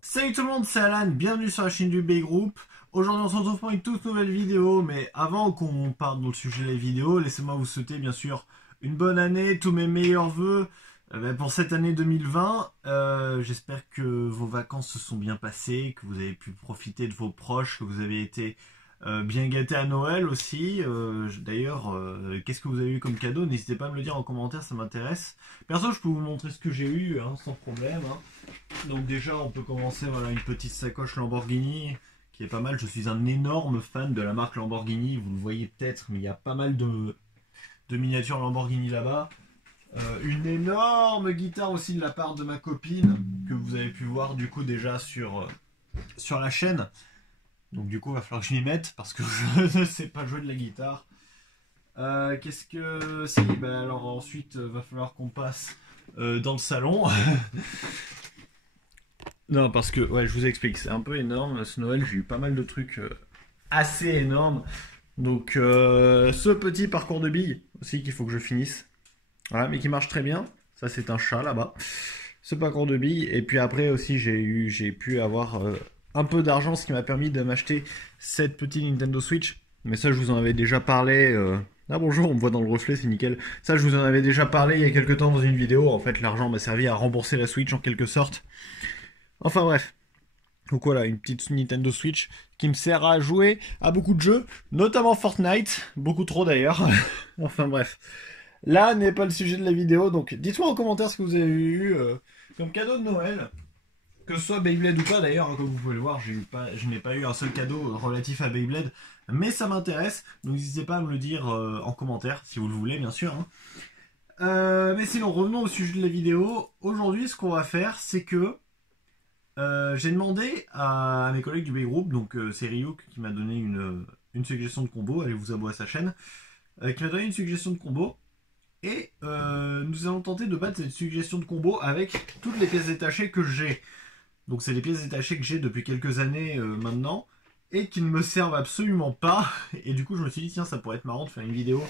Salut tout le monde, c'est Alan, bienvenue sur la chaîne du B-Group. Aujourd'hui on se retrouve pour une toute nouvelle vidéo, mais avant qu'on parte dans le sujet des vidéos, laissez-moi vous souhaiter bien sûr une bonne année, tous mes meilleurs vœux pour cette année 2020. J'espère que vos vacances se sont bien passées, que vous avez pu profiter de vos proches, que vous avez été bien gâtés à Noël aussi. D'ailleurs, qu'est-ce que vous avez eu comme cadeau? N'hésitez pas à me le dire en commentaire, ça m'intéresse. Perso, je peux vous montrer ce que j'ai eu, hein, sans problème. Donc déjà, on peut commencer, voilà, une petite sacoche Lamborghini qui est pas mal. Je suis un énorme fan de la marque Lamborghini, vous le voyez peut-être, mais il y a pas mal de miniatures Lamborghini là-bas. Une énorme guitare aussi de la part de ma copine, que vous avez pu voir du coup déjà sur la chaîne. Donc du coup, il va falloir que je m'y mette parce que je ne sais pas jouer de la guitare. Qu'est-ce que... Si, bah alors ensuite, va falloir qu'on passe dans le salon. Non, parce que, ouais, je vous explique, c'est un peu énorme. Ce Noël, j'ai eu pas mal de trucs assez énormes. Donc, ce petit parcours de billes aussi qu'il faut que je finisse. Voilà, mais qui marche très bien. Ça, c'est un chat là-bas. Ce parcours de billes. Et puis après aussi, j'ai pu avoir un peu d'argent, ce qui m'a permis de m'acheter cette petite Nintendo Switch. Mais ça, je vous en avais déjà parlé. Ah bonjour, on me voit dans le reflet, c'est nickel. Ça, je vous en avais déjà parlé il y a quelques temps dans une vidéo. En fait, l'argent m'a servi à rembourser la Switch en quelque sorte. Enfin bref. Donc voilà, une petite Nintendo Switch qui me sert à jouer à beaucoup de jeux, notamment Fortnite, beaucoup trop d'ailleurs. Enfin bref. Là n'est pas le sujet de la vidéo, donc dites-moi en commentaire ce que vous avez eu comme cadeau de Noël. Que ce soit Beyblade ou pas d'ailleurs, hein, comme vous pouvez le voir, je n'ai pas eu un seul cadeau relatif à Beyblade, mais ça m'intéresse, donc n'hésitez pas à me le dire en commentaire, si vous le voulez bien sûr. Mais sinon, revenons au sujet de la vidéo. Aujourd'hui, ce qu'on va faire, c'est que j'ai demandé à mes collègues du B-Group, donc c'est Ryuk qui m'a donné une suggestion de combo, allez vous abonner à sa chaîne, qui m'a donné une suggestion de combo, et nous allons tenter de battre cette suggestion de combo avec toutes les pièces détachées que j'ai. Donc c'est des pièces détachées que j'ai depuis quelques années maintenant, et qui ne me servent absolument pas, et du coup je me suis dit tiens ça pourrait être marrant de faire une vidéo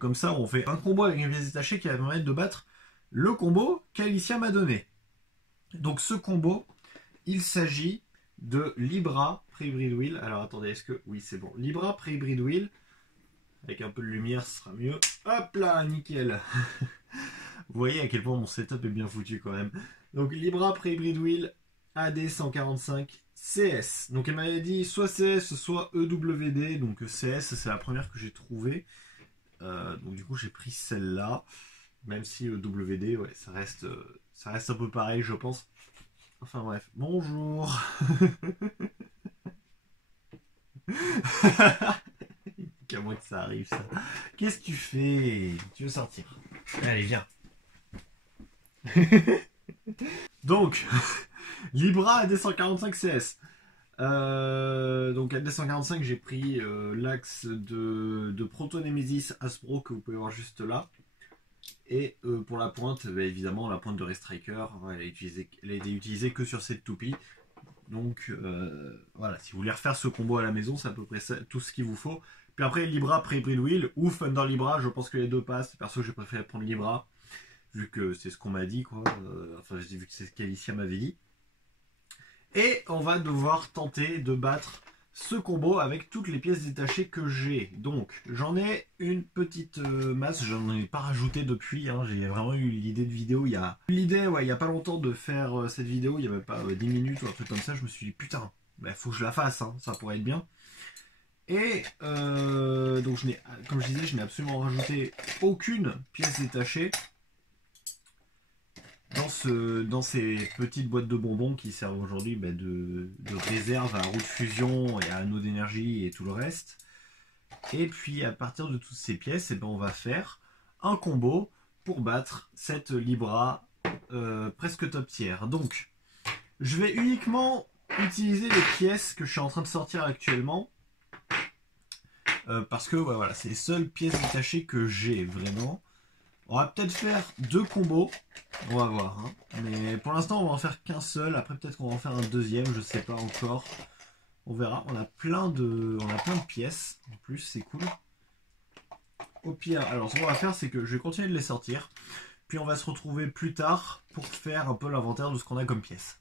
comme ça où on fait un combo avec une pièce détachée qui va permettre de battre le combo qu'Alicia m'a donné. Donc ce combo, il s'agit de Libra Pre-Hybrid Wheel. Alors attendez, est-ce que... Oui, c'est bon. Libra Pre-Hybrid Wheel. Avec un peu de lumière, ce sera mieux. Hop là, nickel. Vous voyez à quel point mon setup est bien foutu quand même. Donc Libra Pre-Hybrid Wheel AD145 CS. Donc elle m'avait dit soit CS, soit EWD. Donc CS, c'est la première que j'ai trouvée. Donc du coup, j'ai pris celle-là. Même si EWD, ouais, ça reste un peu pareil, je pense. Enfin bref, bonjour. Qu'à moi que ça arrive ça. Qu'est-ce que tu fais? Tu veux sortir? Allez, viens. Donc, Libra AD145 CS. Donc AD145, j'ai pris l'axe de Proto Nemesis Aspro que vous pouvez voir juste là. Et pour la pointe, bah, évidemment, la pointe de Restriker, elle a été utilisée que sur cette toupie. Donc voilà, si vous voulez refaire ce combo à la maison, c'est à peu près ça, tout ce qu'il vous faut. Puis après, Libra Pre-Hybrid Wheel ou Thunder Libra, je pense que les deux passent. Perso, j'ai préféré prendre Libra, vu que c'est ce qu'on m'a dit, quoi. Enfin, vu que c'est ce qu'Alicia m'avait dit. Et on va devoir tenter de battre ce combo avec toutes les pièces détachées que j'ai. Donc j'en ai une petite masse, j'en ai pas rajouté depuis, hein. J'ai vraiment eu l'idée de vidéo, il y a pas longtemps de faire cette vidéo, il y avait pas 10 minutes ou un truc comme ça, je me suis dit putain, bah, faut que je la fasse, hein, ça pourrait être bien. Et donc comme je disais, je n'ai absolument rajouté aucune pièce détachée dans ces petites boîtes de bonbons qui servent aujourd'hui de réserve à roue de fusion et à anneau d'énergie et tout le reste. Et puis à partir de toutes ces pièces, on va faire un combo pour battre cette Libra presque top tier. Donc je vais uniquement utiliser les pièces que je suis en train de sortir actuellement. Parce que ouais, voilà, c'est les seules pièces détachées que j'ai vraiment. On va peut-être faire deux combos, on va voir, hein. Mais pour l'instant on va en faire qu'un seul, après peut-être qu'on va en faire un deuxième, je sais pas encore. On verra, on a plein de pièces, en plus c'est cool. au pire, alors ce qu'on va faire, c'est que je vais continuer de les sortir. Puis on va se retrouver plus tard pour faire un peu l'inventaire de ce qu'on a comme pièces.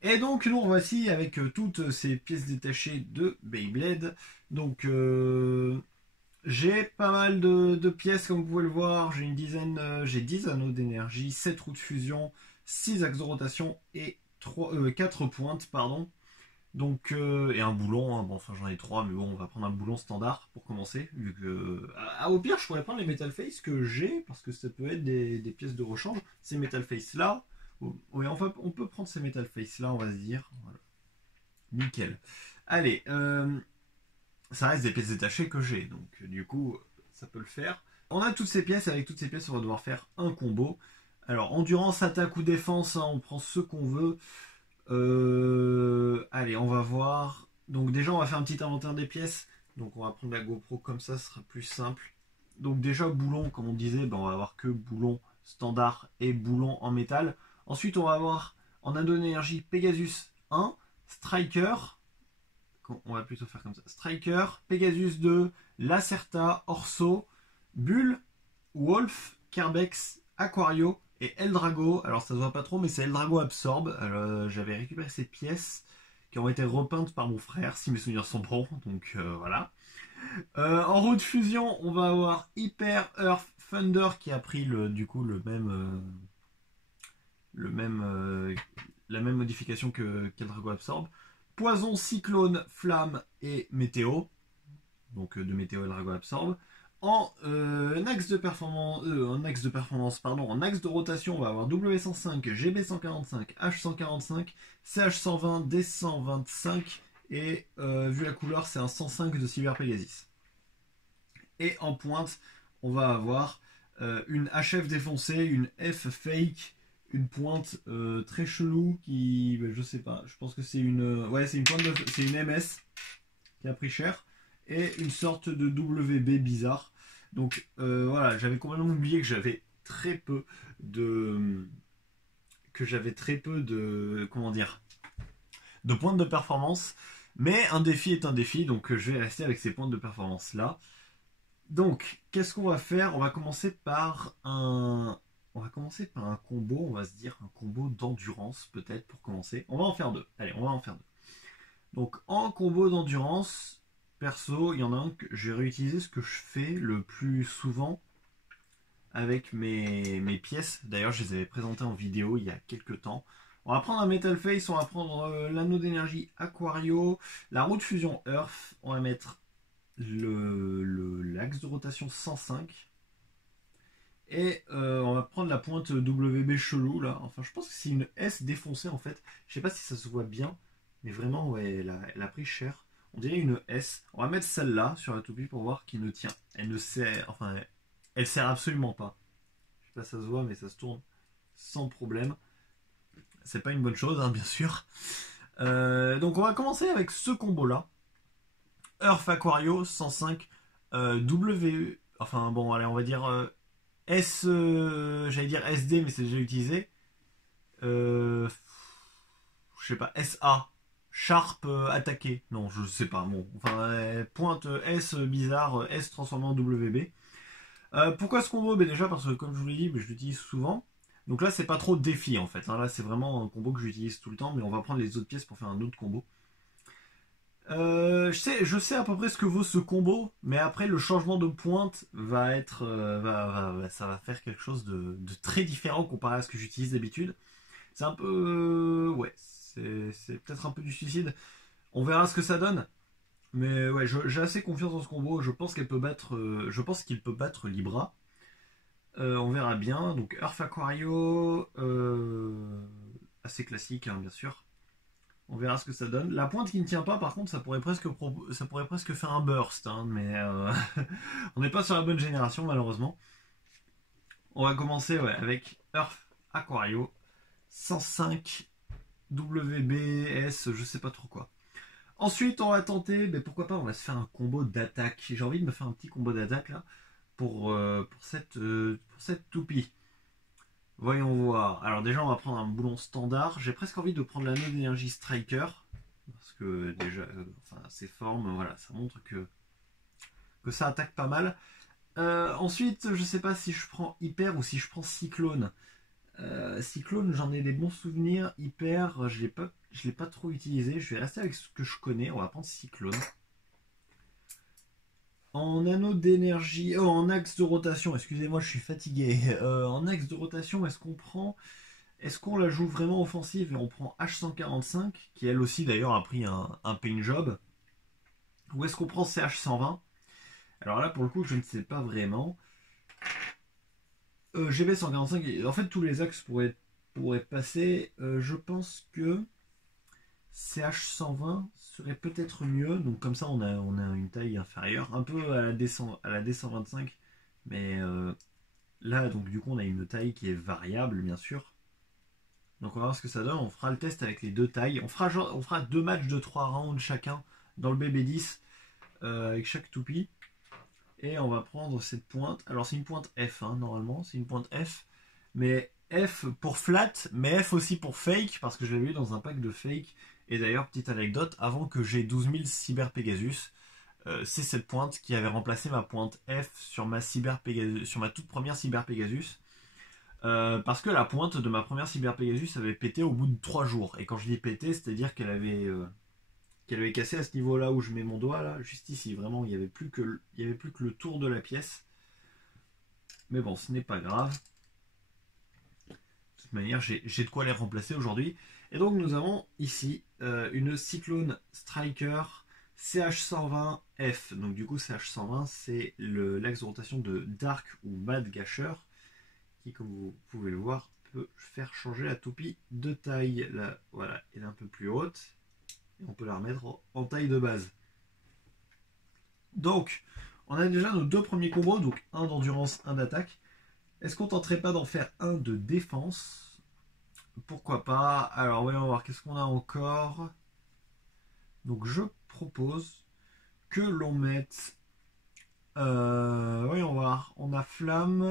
Et donc nous voici avec toutes ces pièces détachées de Beyblade. Donc j'ai pas mal de pièces comme vous pouvez le voir. J'ai une dizaine, j'ai 10 anneaux d'énergie, 7 roues de fusion, 6 axes de rotation et 4 pointes, pardon. Donc, et un boulon, hein. Bon, enfin j'en ai 3, mais bon, on va prendre un boulon standard pour commencer. Vu que, au pire, je pourrais prendre les Metal Face que j'ai, parce que ça peut être des pièces de rechange. Ces Metal Face là, oui, enfin, on peut prendre ces Metal Face là, on va se dire. Voilà. Nickel. Allez, ça reste des pièces détachées que j'ai, donc du coup, ça peut le faire. On a toutes ces pièces, et avec toutes ces pièces, on va devoir faire un combo. Alors, endurance, attaque ou défense, hein, on prend ce qu'on veut. Allez, on va voir. Donc déjà, on va faire un petit inventaire des pièces. Donc on va prendre la GoPro comme ça, ce sera plus simple. Donc déjà, boulon, comme on disait, ben, on va avoir que boulon standard et boulon en métal. Ensuite, on va avoir en anneau d'énergie Pegasus 1, Striker. On va plutôt faire comme ça. Striker, Pegasus 2, Lacerta, Orso, Bull, Wolf, Kerbex, Aquario et Eldrago. Alors ça se voit pas trop, mais c'est Eldrago Absorbe. J'avais récupéré ces pièces qui ont été repeintes par mon frère, si mes souvenirs sont bons. Donc voilà. En roue de fusion, on va avoir Hyper Earth Thunder qui a pris du coup la même modification qu'Eldrago Absorbe. Poison, Cyclone, Flamme et Météo. Donc de Météo Eldrago Absorbe. En axe de performance, en axe de rotation, on va avoir W105, GB145, H145, CH120, D125 et vu la couleur, c'est un 105 de Cyber Pegasus. Et en pointe, on va avoir une HF défoncée, une F fake, une pointe très chelou qui, je sais pas, je pense que c'est c'est une pointe c'est une MS qui a pris cher et une sorte de WB bizarre. Donc voilà, j'avais complètement oublié que j'avais très peu de comment dire de pointes de performance. Mais un défi est un défi, donc je vais rester avec ces pointes de performance là. Donc, qu'est-ce qu'on va faire? On va commencer par un combo, on va se dire un combo d'endurance peut-être pour commencer. On va en faire deux. Allez, on va en faire deux. Donc en combo d'endurance, perso, il y en a un que je vais réutiliser ce que je fais le plus souvent avec mes pièces. D'ailleurs, je les avais présentées en vidéo il y a quelques temps. On va prendre un Metal Face, on va prendre l'anneau d'énergie Aquario, la roue de fusion Earth, on va mettre l'axe de rotation 105. Et on va prendre la pointe WB chelou là. Enfin, je pense que c'est une S défoncée en fait. Je sais pas si ça se voit bien. Mais vraiment, ouais, elle a pris cher. On dirait une S. On va mettre celle-là sur la toupie pour voir qui ne tient. Elle ne sert, enfin, elle sert absolument pas. Je sais pas si ça se voit, mais ça se tourne sans problème. C'est pas une bonne chose, hein, bien sûr. Donc on va commencer avec ce combo-là. Earth Aquario 105 W. Enfin bon, allez, on va dire S. J'allais dire SD, mais c'est déjà utilisé. Je sais pas, SA. Sharp attaqué. Non, je sais pas. Bon, enfin, pointe S bizarre, S transformé en WB. Pourquoi ce combo? Déjà parce que comme je vous l'ai dit, je l'utilise souvent. Donc là, c'est pas trop défi en fait. Hein. Là, c'est vraiment un combo que j'utilise tout le temps, mais on va prendre les autres pièces pour faire un autre combo. Je sais à peu près ce que vaut ce combo, mais après le changement de pointe va être, ça va faire quelque chose de très différent comparé à ce que j'utilise d'habitude. C'est un peu, ouais, c'est peut-être un peu du suicide. On verra ce que ça donne. Mais ouais, j'ai assez confiance dans ce combo. Je pense qu'il peut battre Libra. On verra bien. Donc Earth Aquario, assez classique, hein, bien sûr. On verra ce que ça donne. La pointe qui ne tient pas, par contre, ça pourrait presque faire un burst, hein, mais on n'est pas sur la bonne génération malheureusement. On va commencer avec Earth Aquario 105 WBS, je sais pas trop quoi. Ensuite, on va tenter, mais pourquoi pas, on va se faire un combo d'attaque. J'ai envie de me faire un petit combo d'attaque là pour cette toupie. Voyons voir. Alors déjà, on va prendre un boulon standard. J'ai presque envie de prendre l'anneau d'énergie Striker parce que déjà, ses formes, voilà, ça montre que ça attaque pas mal. Ensuite, je sais pas si je prends Hyper ou si je prends Cyclone. Cyclone, j'en ai des bons souvenirs. Hyper, je l'ai pas trop utilisé. Je vais rester avec ce que je connais. On va prendre Cyclone. En anneau d'énergie, oh, en axe de rotation, excusez-moi, je suis fatigué. En axe de rotation, est-ce qu'on la joue vraiment offensive et on prend H145, qui elle aussi d'ailleurs a pris un paint job, ou est-ce qu'on prend CH120? Alors là, pour le coup, je ne sais pas vraiment. GB145, en fait, tous les axes pourraient passer. Je pense que CH120 serait peut-être mieux. Donc comme ça, on a une taille inférieure, un peu à la D125. Mais là, donc du coup, on a une taille qui est variable, bien sûr. Donc on va voir ce que ça donne. On fera le test avec les deux tailles. On fera deux matchs de 3 rounds chacun dans le BB10 avec chaque toupie. Et on va prendre cette pointe. Alors c'est une pointe F, hein, normalement. C'est une pointe F. Mais F pour flat, mais F aussi pour fake, parce que je l'avais eu dans un pack de fake. Et d'ailleurs, petite anecdote, avant que j'ai 12 000 Cyber Pegasus, c'est cette pointe qui avait remplacé ma pointe F sur ma toute première Cyber Pegasus. Parce que la pointe de ma première Cyber Pegasus avait pété au bout de 3 jours. Et quand je dis pété, c'est-à-dire qu'elle avait cassé à ce niveau-là où je mets mon doigt, là, juste ici. Vraiment, il n'y avait plus que le tour de la pièce. Mais bon, ce n'est pas grave. De toute manière, j'ai de quoi les remplacer aujourd'hui. Et donc, nous avons ici une Cyclone Striker CH120F. Donc, du coup, CH120, c'est l'axe de rotation de Dark ou Mad Gasher, qui, comme vous pouvez le voir, peut faire changer la toupie de taille. Là, voilà, elle est un peu plus haute. Et on peut la remettre en taille de base. Donc, on a déjà nos deux premiers combos, donc un d'endurance, un d'attaque. Est-ce qu'on tenterait pas d'en faire un de défense? Pourquoi pas? Alors, voyons voir, qu'est-ce qu'on a encore? Donc, je propose que l'on mette... voyons voir, on a flamme,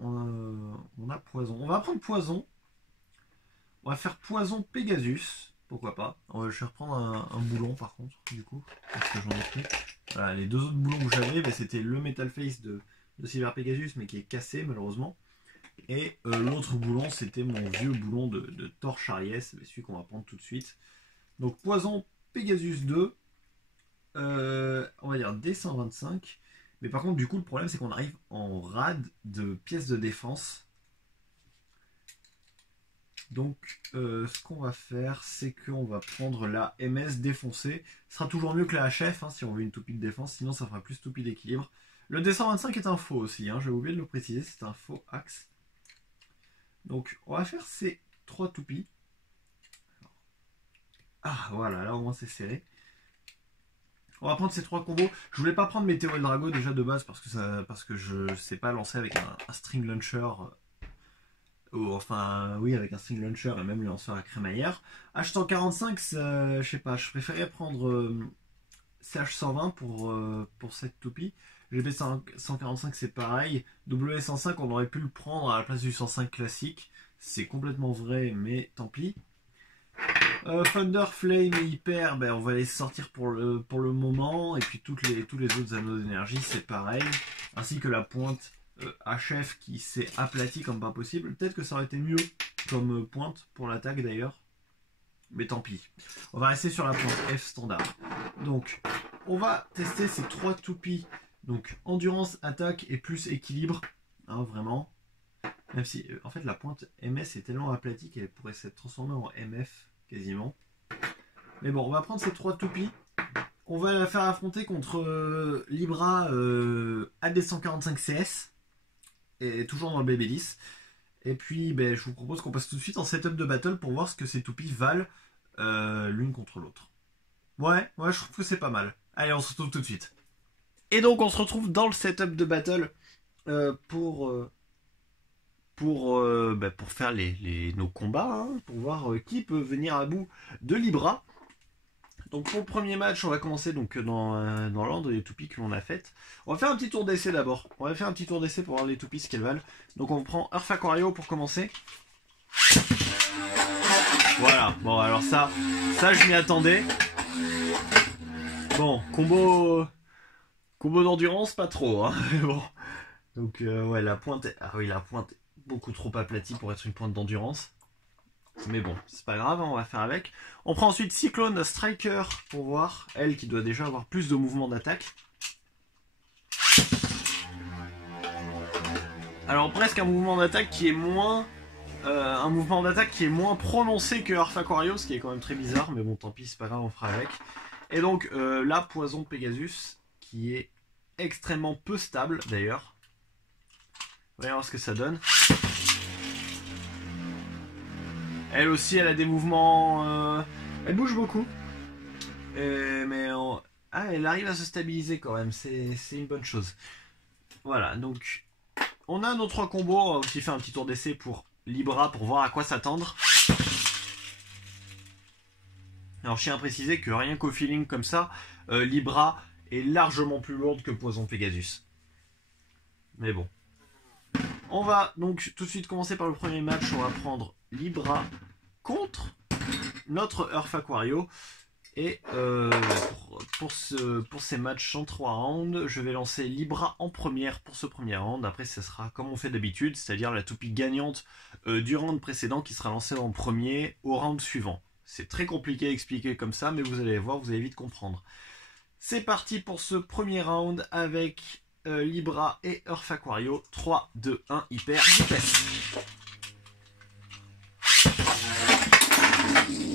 on a poison. On va prendre poison. On va faire poison Pegasus. Pourquoi pas? Je vais reprendre un boulon par contre, du coup, parce que j'en ai pris. Voilà, les deux autres boulons que j'avais, c'était le Metal Face de Cyber Pegasus, mais qui est cassé malheureusement. Et l'autre boulon, c'était mon vieux boulon de Thor Charies, celui qu'on va prendre tout de suite. Donc poison Pegasus 2, on va dire D125. Mais par contre, du coup, le problème, c'est qu'on arrive en rade de pièces de défense. Donc, ce qu'on va faire, c'est qu'on va prendre la MS défoncée. Ce sera toujours mieux que la HF, hein, si on veut une toupie de défense. Sinon, ça fera plus toupie d'équilibre. Le D125 est un faux aussi, hein, j'ai oublié de le préciser. C'est un faux axe. Donc, on va faire ces 3 toupies. Ah, voilà, là au moins c'est serré. On va prendre ces 3 combos. Je voulais pas prendre Météo et le Drago déjà de base parce que je sais pas lancer avec un string launcher. Ou enfin, oui, avec un string launcher et même le lanceur à crémaillère. H145, je sais pas, je préférais prendre CH120 pour cette toupie. GB145, c'est pareil. W105, on aurait pu le prendre à la place du 105 classique. C'est complètement vrai, mais tant pis. Thunder, Flame et Hyper, ben, on va les sortir pour le moment. Et puis tous les autres anneaux d'énergie, c'est pareil. Ainsi que la pointe HF qui s'est aplatie comme pas possible. Peut-être que ça aurait été mieux comme pointe pour l'attaque d'ailleurs. Mais tant pis. On va rester sur la pointe F standard. Donc, on va tester ces 3 toupies. Donc, endurance, attaque et plus équilibre. Hein, vraiment. Même si, en fait, la pointe MS est tellement aplatie qu'elle pourrait s'être transformée en MF quasiment. Mais bon, on va prendre ces 3 toupies. On va la faire affronter contre Libra AD145CS. Et toujours dans le BB10. Et puis, ben, je vous propose qu'on passe tout de suite en setup de battle pour voir ce que ces toupies valent l'une contre l'autre. Ouais, je trouve que c'est pas mal. Allez, on se retrouve tout de suite. Et donc, on se retrouve dans le setup de battle pour faire nos combats, hein, pour voir qui peut venir à bout de Libra. Donc pour le premier match, on va commencer donc dans l'ordre des toupies que l'on a faites. On va faire un petit tour d'essai d'abord. On va faire un petit tour d'essai pour voir les toupies ce qu'elles valent. Donc on prend Earth Aquario pour commencer. Voilà, bon alors ça je m'y attendais. Bon, combo d'endurance, pas trop, hein. Bon, Donc ouais, la pointe est... Ah oui, la pointe est beaucoup trop aplatie pour être une pointe d'endurance. Mais bon, c'est pas grave, hein, on va faire avec. On prend ensuite Cyclone Striker pour voir, elle qui doit déjà avoir plus de mouvements d'attaque. Alors presque un mouvement d'attaque qui est moins... un mouvement d'attaque qui est moins prononcé que Earth Aquario, ce qui est quand même très bizarre, mais bon tant pis, c'est pas grave, on fera avec. Et donc là, Poison Pegasus, qui est extrêmement peu stable d'ailleurs. Voyons voir ce que ça donne. Elle aussi, elle a des mouvements... Elle bouge beaucoup. Ah, elle arrive à se stabiliser quand même, c'est une bonne chose. Voilà, donc on a nos 3 combos. On va aussi faire un petit tour d'essai pour Libra pour voir à quoi s'attendre. Alors je tiens à préciser que rien qu'au feeling comme ça, Libra est largement plus lourde que Poison Pegasus. Mais bon. On va donc tout de suite commencer par le premier match. On va prendre Libra contre notre Earth Aquario. Et pour ces matchs en 3 rounds, je vais lancer Libra en première pour ce premier round. Après, ce sera comme on fait d'habitude, c'est-à-dire la toupie gagnante du round précédent qui sera lancée en premier au round suivant. C'est très compliqué à expliquer comme ça, mais vous allez voir, vous allez vite comprendre. C'est parti pour ce premier round avec Libra et Earth Aquario. 3, 2, 1, hyper vitesse.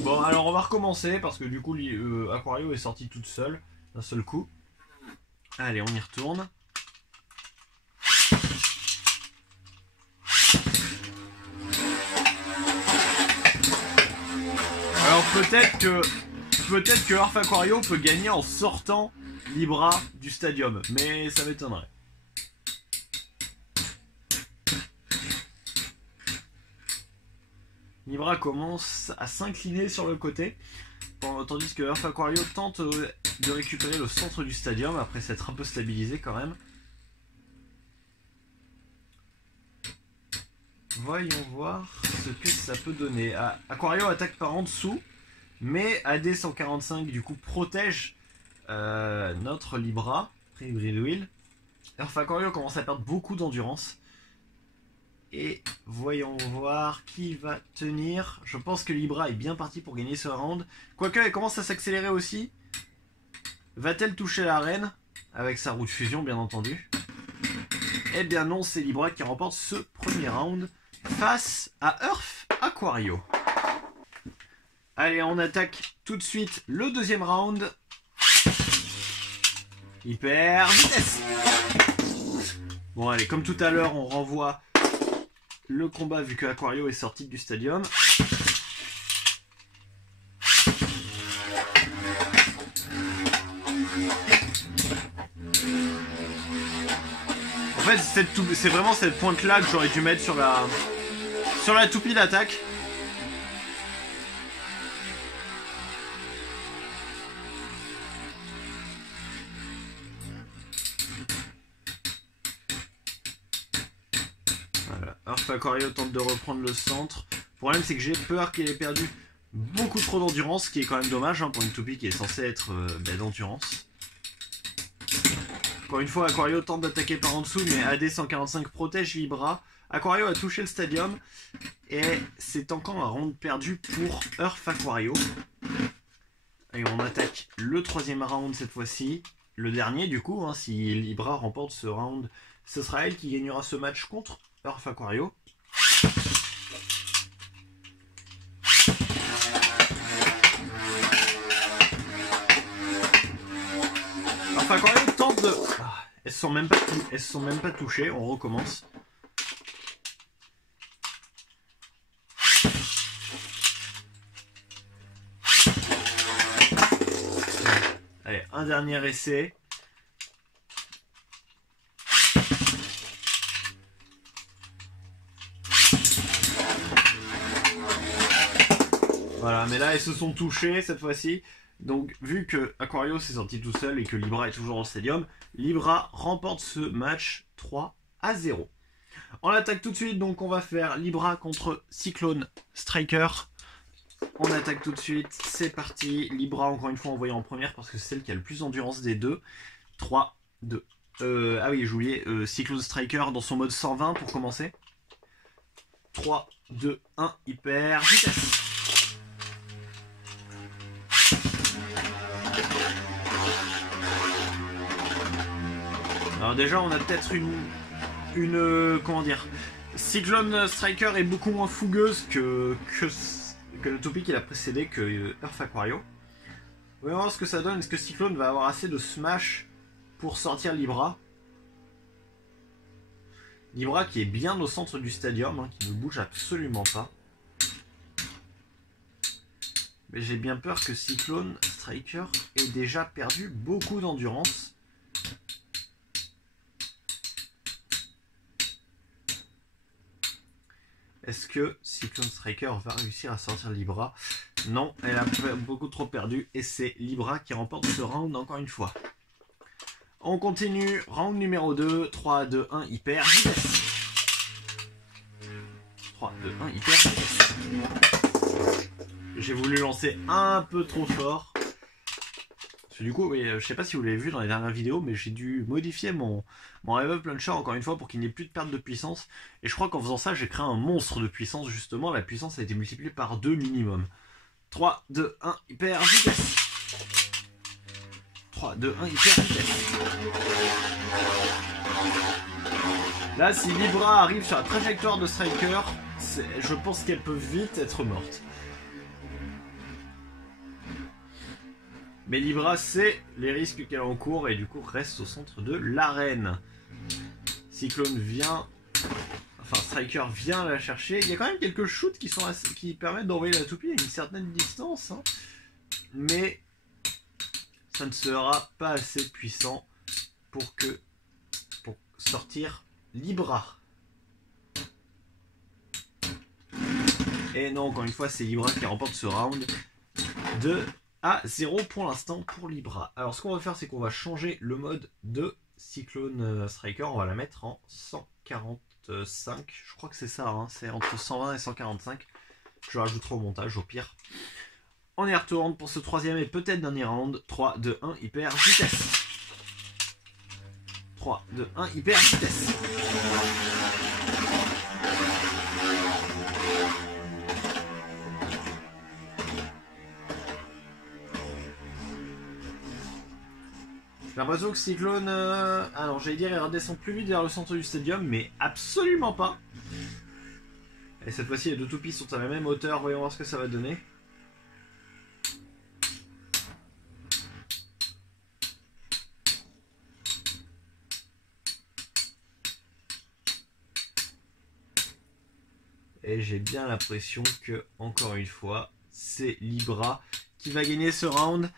Bon, alors on va recommencer parce que du coup Aquario est sorti toute seule d'un seul coup. Allez, on y retourne. Alors peut-être que Earth Aquario peut gagner en sortant Libra du stadium, mais ça m'étonnerait. Libra commence à s'incliner sur le côté, tandis que Earth Aquario tente de récupérer le centre du stadium après s'être un peu stabilisé quand même. Voyons voir ce que ça peut donner. Aquario attaque par en dessous, mais AD 145 du coup protège notre Libra, Hybrid Wheel. Earth Aquario commence à perdre beaucoup d'endurance. Et voyons voir qui va tenir. Je pense que Libra est bien parti pour gagner ce round. Quoique elle commence à s'accélérer aussi. Va-t-elle toucher la reine avec sa roue de fusion bien entendu? Eh bien non, c'est Libra qui remporte ce premier round face à Earth Aquario. Allez, on attaque tout de suite le deuxième round. Hyper vitesse. Bon allez, comme tout à l'heure, on renvoie le combat vu que Aquario est sorti du stadium. En fait, c'est vraiment cette pointe-là que j'aurais dû mettre sur la toupie d'attaque. Voilà, Earth Aquario tente de reprendre le centre. Le problème, c'est que j'ai peur qu'il ait perdu beaucoup trop d'endurance, ce qui est quand même dommage hein, pour une toupie qui est censée être d'endurance. Encore une fois, Aquario tente d'attaquer par en dessous, mais AD 145 protège Libra. Aquario a touché le stadium, et c'est encore un round perdu pour Earth Aquario. Et on attaque le troisième round cette fois-ci. Le dernier du coup, hein, si Libra remporte ce round, ce sera elle qui gagnera ce match contre Earth Aquario. Earth Aquario tente de... elles se sont même pas touchées, on recommence. Allez, un dernier essai. Voilà, mais là elles se sont touchées cette fois-ci. Donc vu que Aquario s'est sorti tout seul et que Libra est toujours dans le stadium, Libra remporte ce match 3-0. On attaque tout de suite, donc on va faire Libra contre Cyclone Striker. On attaque tout de suite, c'est parti. Libra encore une fois envoyé en première parce que c'est celle qui a le plus d'endurance des deux. 3, 2, Ah oui, j'ai oublié. Cyclone Striker dans son mode 120 pour commencer. 3, 2, 1, hyper vitesse. Alors déjà, on a peut-être une comment dire, Cyclone Striker est beaucoup moins fougueuse que la toupie qui l'a précédé, que Earth Aquario. On va voir ce que ça donne. Est-ce que Cyclone va avoir assez de smash pour sortir Libra? Libra qui est bien au centre du stadium, hein, qui ne bouge absolument pas. Mais j'ai bien peur que Cyclone Striker ait déjà perdu beaucoup d'endurance. Est-ce que Cyclone Striker va réussir à sortir Libra? Non, elle a beaucoup trop perdu et c'est Libra qui remporte ce round encore une fois. On continue, round numéro 2, 3, 2, 1, hyper vitesse. 3, 2, 1, hyper vitesse. J'ai voulu lancer un peu trop fort. Parce que du coup, oui, je sais pas si vous l'avez vu dans les dernières vidéos, mais j'ai dû modifier mon Rev Up Launcher encore une fois pour qu'il n'y ait plus de perte de puissance. Et je crois qu'en faisant ça, j'ai créé un monstre de puissance justement. La puissance a été multipliée par 2 minimum. 3, 2, 1, hyper vitesse. 3, 2, 1, hyper vitesse. Là, si Libra arrive sur la trajectoire de Striker, je pense qu'elle peut vite être morte. Mais Libra sait les risques qu'elle encourt et du coup reste au centre de l'arène. Cyclone vient... Enfin, Striker vient la chercher. Il y a quand même quelques shoots qui permettent d'envoyer la toupie à une certaine distance. Hein. Mais ça ne sera pas assez puissant pour sortir Libra. Et non, encore une fois, c'est Libra qui remporte ce round. 2-0 pour l'instant pour Libra. Alors ce qu'on va faire, c'est qu'on va changer le mode de Cyclone Striker. On va la mettre en 145. Je crois que c'est ça, hein. C'est entre 120 et 145. Je rajouterai au montage au pire. On y retourne pour ce troisième et peut-être dernier round. 3, 2, 1, hyper vitesse. 3, 2, 1, hyper vitesse. J'ai l'impression que Cyclone... Ah non, j'allais dire, il redescend plus vite vers le centre du stadium, mais absolument pas. Et cette fois-ci, les deux toupies sont à la même hauteur. Voyons voir ce que ça va donner. Et j'ai bien l'impression que, encore une fois, c'est Libra qui va gagner ce round.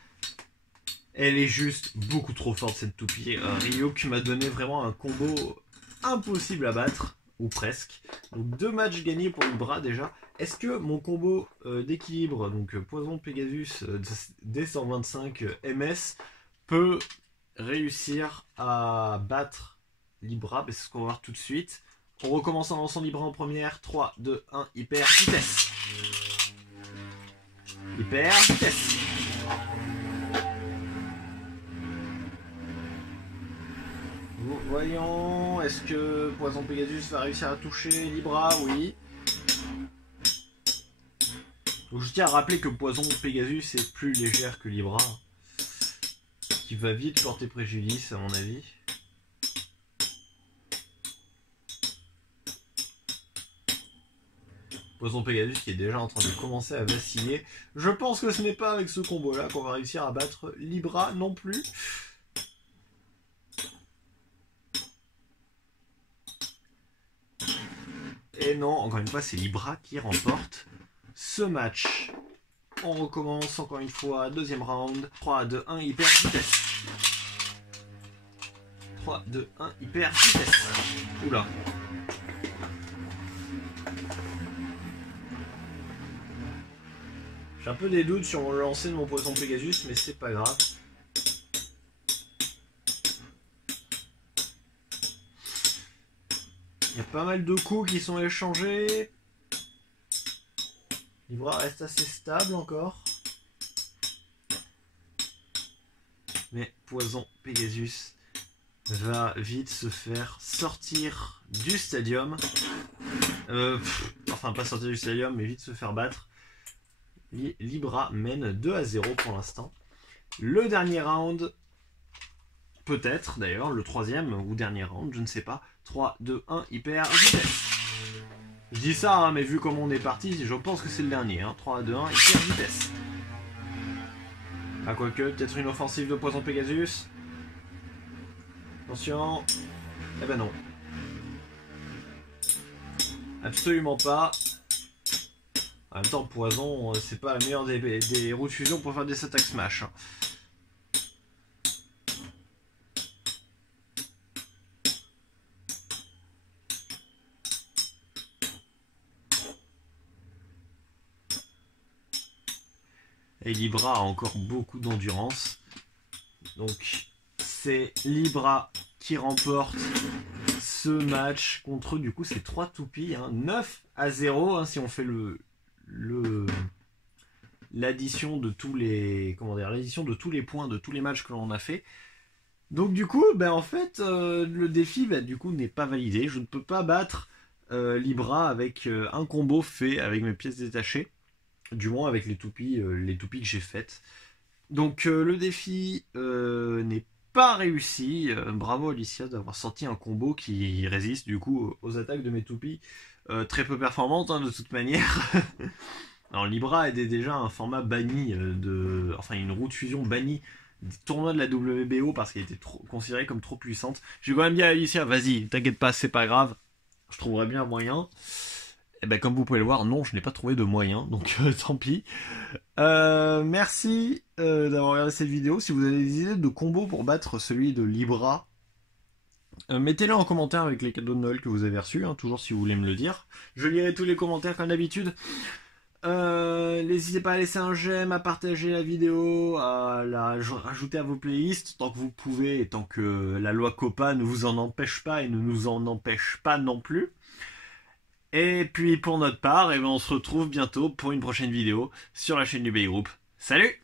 Elle est juste beaucoup trop forte cette toupie. Ryuk m'a donné vraiment un combo impossible à battre, ou presque. Donc 2 matchs gagnés pour Libra déjà. Est-ce que mon combo d'équilibre, donc Poison Pegasus D125 MS, peut réussir à battre Libra? C'est ce qu'on va voir tout de suite. On recommence en lançant Libra en première. 3, 2, 1, hyper vitesse. Hyper vitesse. Voyons, est-ce que Poison Pegasus va réussir à toucher Libra? Oui. Donc je tiens à rappeler que Poison Pegasus est plus légère que Libra, qui va vite porter préjudice à mon avis. Poison Pegasus qui est déjà en train de commencer à vaciller. Je pense que ce n'est pas avec ce combo là qu'on va réussir à battre Libra non plus. Et non, encore une fois, c'est Libra qui remporte ce match. On recommence encore une fois, deuxième round. 3, 2, 1, hyper vitesse. 3, 2, 1, hyper vitesse. Oula. J'ai un peu des doutes sur le lancer de mon Poison Pegasus, mais c'est pas grave. Il y a pas mal de coups qui sont échangés. Libra reste assez stable encore. Mais Poison Pegasus va vite se faire sortir du stadium. Enfin, pas sortir du stadium, mais vite se faire battre. Libra mène 2-0 pour l'instant. Le dernier round, peut-être d'ailleurs, le troisième ou dernier round, je ne sais pas. 3, 2, 1, hyper vitesse. Je dis ça, hein, mais vu comment on est parti, je pense que c'est le dernier. Hein. 3, 2, 1, hyper vitesse. Ah, quoique, peut-être une offensive de Poison Pegasus. Attention. Eh ben non. Absolument pas. En même temps, Poison, c'est pas la meilleure des roues de fusion pour faire des attaques smash. Hein. Et Libra a encore beaucoup d'endurance. Donc c'est Libra qui remporte ce match contre, du coup c'est 3 toupies, hein, 9-0 hein, si on fait l'addition de tous les l'addition de tous les points de tous les matchs que l'on a fait. Donc du coup, ben en fait, le défi du coup n'est pas validé. Je ne peux pas battre Libra avec un combo fait avec mes pièces détachées. Du moins avec les toupies que j'ai faites. Donc le défi n'est pas réussi. Bravo Alicia d'avoir sorti un combo qui résiste du coup aux attaques de mes toupies très peu performantes hein, de toute manière. Alors Libra est déjà un format banni enfin une roue de fusion bannie des tournois de la WBO parce qu'elle était considérée comme trop puissante. J'ai quand même dit à Alicia, vas-y, t'inquiète pas, c'est pas grave, je trouverai bien un moyen. Et ben comme vous pouvez le voir, non, je n'ai pas trouvé de moyen, donc tant pis. Merci d'avoir regardé cette vidéo. Si vous avez des idées de combos pour battre celui de Libra, mettez-le en commentaire avec les cadeaux de Noël que vous avez reçus, hein, toujours si vous voulez me le dire. Je lirai tous les commentaires comme d'habitude. N'hésitez pas à laisser un j'aime, à partager la vidéo, à la rajouter à vos playlists tant que vous pouvez et tant que la loi COPPA ne vous en empêche pas et ne nous en empêche pas non plus. Et puis pour notre part, on se retrouve bientôt pour une prochaine vidéo sur la chaîne du Bay Group. Salut!